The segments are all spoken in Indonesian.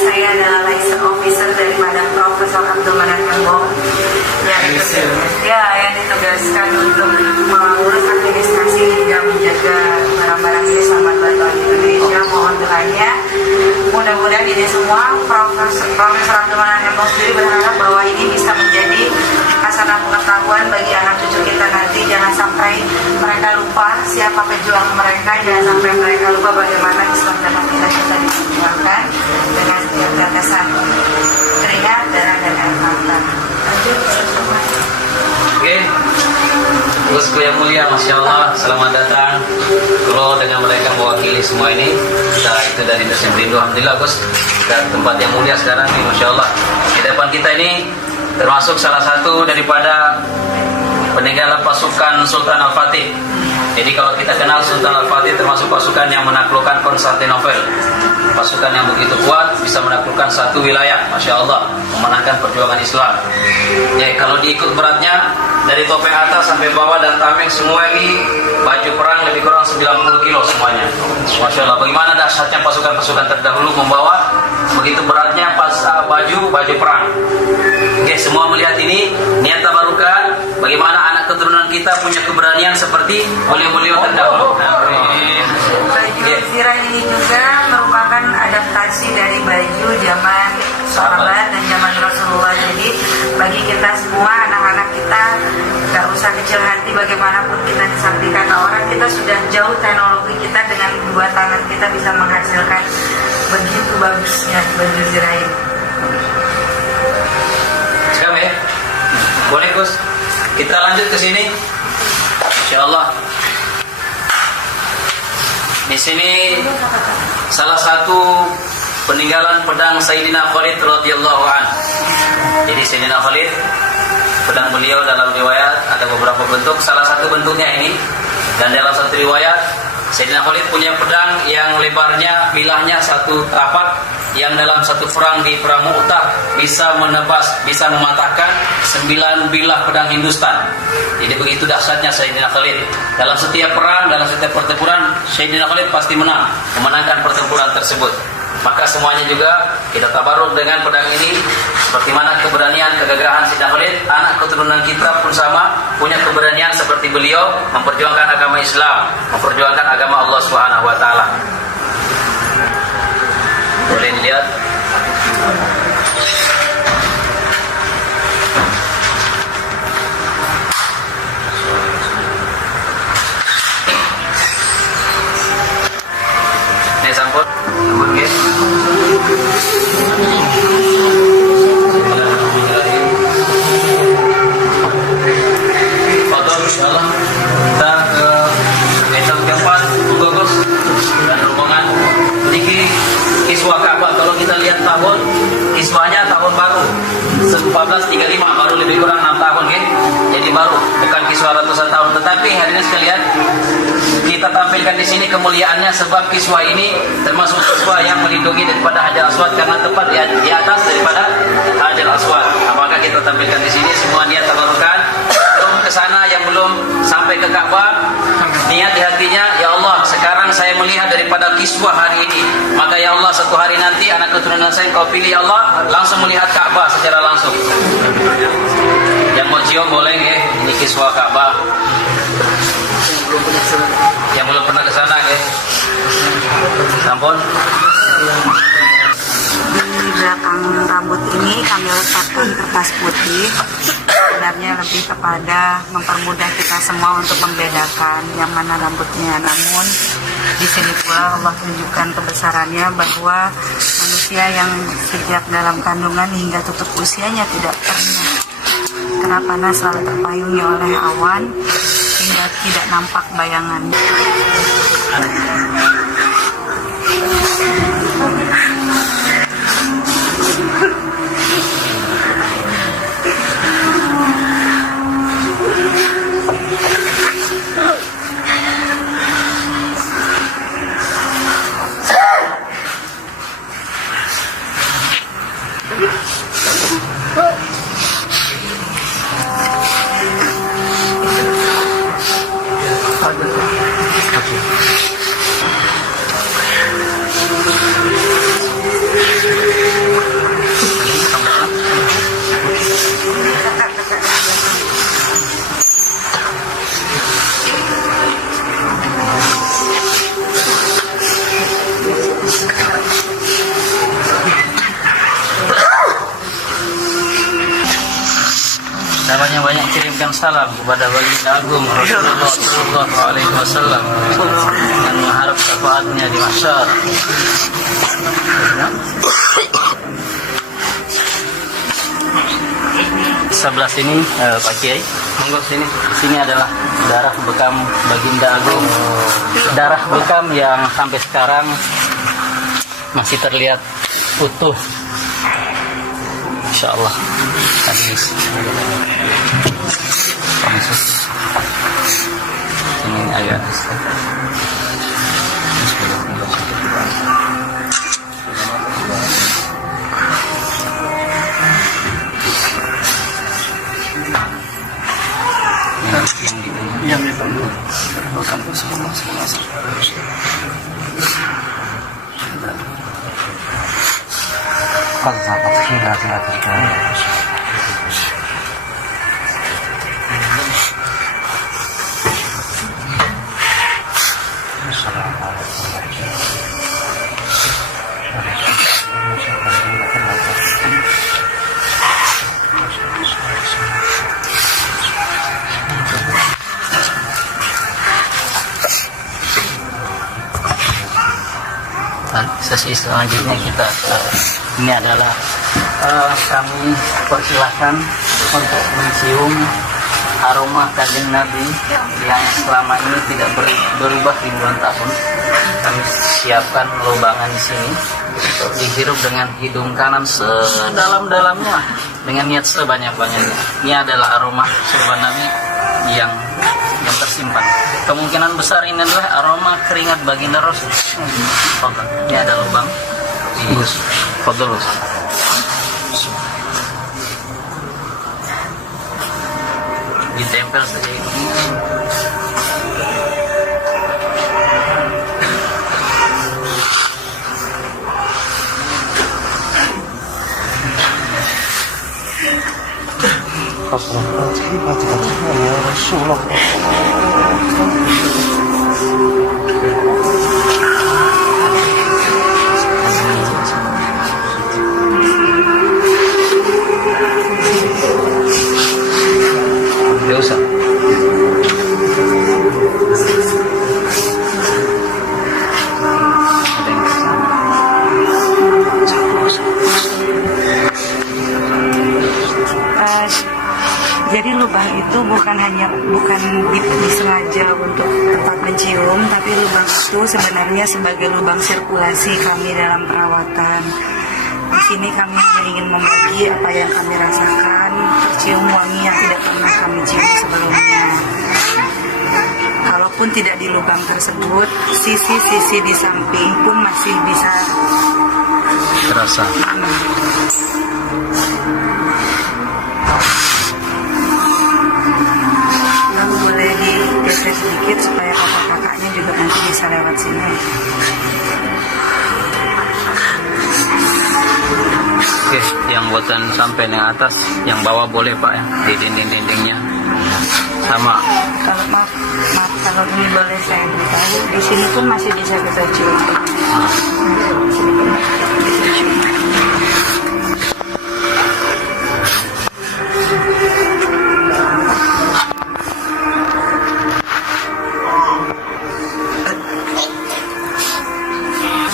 Saya adalah license officer daripada Profesor Abdul Manan Gembong yang ditugaskan untuk mengurus administrasi hingga menjaga barang-barang ini selamat bantuan Indonesia. Mohon doanya, mudah-mudahan ini semua Profesor Abdul Manan Gembong sendiri berharap bahwa ini bisa menjadi hasanah pengetahuan bagi anak cucu kita nanti. Jangan sampai mereka lupa siapa pejuang mereka, jangan sampai mereka lupa bagaimana Islam dan kita diperjuangkan dengan setiap tetesan keringat, darah, dan air mata. Oke, bosku yang mulia, Masya Allah, selamat datang. Kalau dengan mereka mewakili semua ini, kita itu dari Dosen Rindu, Alhamdulillah Gus, dan tempat yang mulia sekarang ini, Masya Allah. Di depan kita ini termasuk salah satu daripada peninggalan pasukan Sultan Al-Fatih. Jadi kalau kita kenal Sultan Al-Fatih termasuk pasukan yang menaklukkan Konstantinopel. Pasukan yang begitu kuat bisa menaklukkan satu wilayah, Masya Allah, memenangkan perjuangan Islam. Ya, kalau diikut beratnya dari topeng atas sampai bawah dan tameng semua ini baju perang lebih kurang 90 kilo semuanya. Masya Allah, bagaimana dahsyatnya pasukan-pasukan terdahulu membawa begitu beratnya baju perang. Oke, semua melihat ini, niat tabarukan bagaimana anak keturunan kita punya keberanian seperti beliau-beliau terdahulu. Baju zirah ini juga merupakan adaptasi dari baju zaman sahabat dan zaman Rasulullah. Jadi bagi kita semua, anak-anak kita gak usah kecil hati bagaimanapun kita disampaikan orang, kita sudah jauh teknologi kita dengan dua tangan kita bisa menghasilkan begitu bagusnya baju zirah ini. Siap ya? Boleh Gus? Kita lanjut ke sini. Insyaallah. Di sini salah satu peninggalan pedang Sayyidina Khalid radhiyallahu anhu. Jadi Sayyidina Khalid, pedang beliau dalam riwayat ada beberapa bentuk. Salah satu bentuknya ini, dan dalam satu riwayat Sayyidina Khalid punya pedang yang lebarnya bilahnya satu tapak, yang dalam satu perang di perang Mu'tah bisa menebas, bisa mematahkan 9 bilah pedang Hindustan. Jadi begitu dahsyatnya Sayyidina Khalid. Dalam setiap perang, dalam setiap pertempuran, Sayyidina Khalid pasti menang, memenangkan pertempuran tersebut. Maka semuanya juga kita tabaruk dengan pedang ini. Seperti mana keberanian, kegagahan Sayyidina Khalid, anak keturunan kita pun sama punya keberanian seperti beliau memperjuangkan agama Islam, memperjuangkan agama Allah Subhanahu wa taala. Boleh dilihat. Ini sampul. Oke. Foto insyaallah. Kita ke episode keempat, Gus dan rombongan. Niki kiswah Ka'bah. Kalau kita lihat tahun, kiswahnya tahun baru 1435, baru lebih kurang 6 tahun kan? Jadi baru, bukan kiswah ratusan tahun. Tetapi hadirin sekalian, kita tampilkan di sini kemuliaannya sebab kiswah ini termasuk kiswah yang melindungi daripada Hajar Aswad karena tepat di atas daripada Hajar Aswad. Apakah kita tampilkan di sini semua niat tabarukan? Belum ke sana, yang belum sampai ke Ka'bah, niat di hatinya, ya Allah, sekarang saya melihat daripada kiswah hari ini, maka ya Allah, satu hari nanti anak keturunan saya Kau pilih ya Allah, langsung melihat Ka'bah secara langsung. Yang mau cium boleh ya, ini kiswah Ka'bah. Yang belum pernah ke sana ya. Sampun. Di belakang rambut ini kami letakkan kertas putih. Sebenarnya lebih kepada mempermudah kita semua untuk membedakan yang mana rambutnya. Namun di sini pula Allah tunjukkan kebesarannya bahwa manusia yang sejak dalam kandungan hingga tutup usianya tidak pernah Kerapana selalu terpayungi oleh awan hingga tidak nampak bayangan. Namanya banyak kirimkan salam kepada baginda agung Rasulullah Sallallahu Alaihi Wasallam dan mengharap syafaatnya di mahsyar. Sebelah sini Pak Kiai, monggo sini. Sini adalah darah bekam baginda agung, darah bekam yang sampai sekarang masih terlihat utuh. Insya Allah. Hadis. Ini agak. Yang itu. Kampus semua. Kalau sangat kira terjadi. Sesi selanjutnya kita ini adalah kami persilahkan untuk mencium aroma kanjeng Nabi yang selama ini tidak berubah ribuan tahun. Kami siapkan lubangan di sini untuk dihirup dengan hidung kanan sedalam-dalamnya dengan niat sebanyak-banyaknya. Ini adalah aroma sorban Nabi yang tersimpan. Kemungkinan besar ini adalah aroma keringat baginda Rasul. Ini ada lubang. Fadol. Ditempel saja ini. Ya Rasulullah. Dosa. Jadi lubang itu bukan disengaja untuk tempat mencium, tapi lubang itu sebenarnya sebagai lubang sirkulasi kami dalam perawatan. Di sini kami hanya ingin membagi apa yang kami rasakan, tercium wangi yang tidak pernah kami cium sebelumnya. Kalaupun tidak di lubang tersebut, sisi-sisi di samping pun masih bisa Terasa. Lalu boleh digeser sedikit supaya kakak-kakaknya juga nanti bisa lewat sini. Oke, yang buatan sampai yang atas, yang bawah boleh Pak ya, di dinding-dindingnya. Sama. Kalau maaf, kalau ini boleh saya beritahu, di sini pun masih bisa kita cium.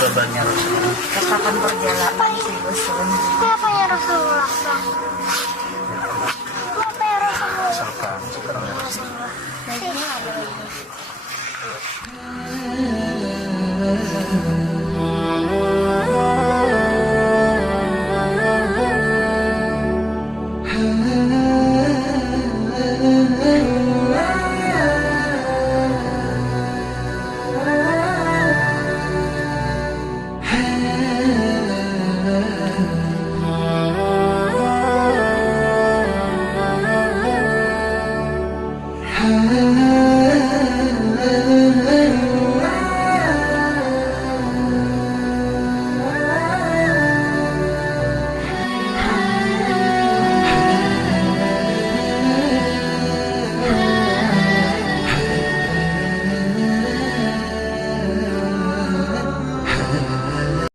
Sorbannya Rasulullah. Ketapan perjalanan sih bosan. Apa ya Rasulullah? Apa ya Rasulullah. Dagingnya ada lagi.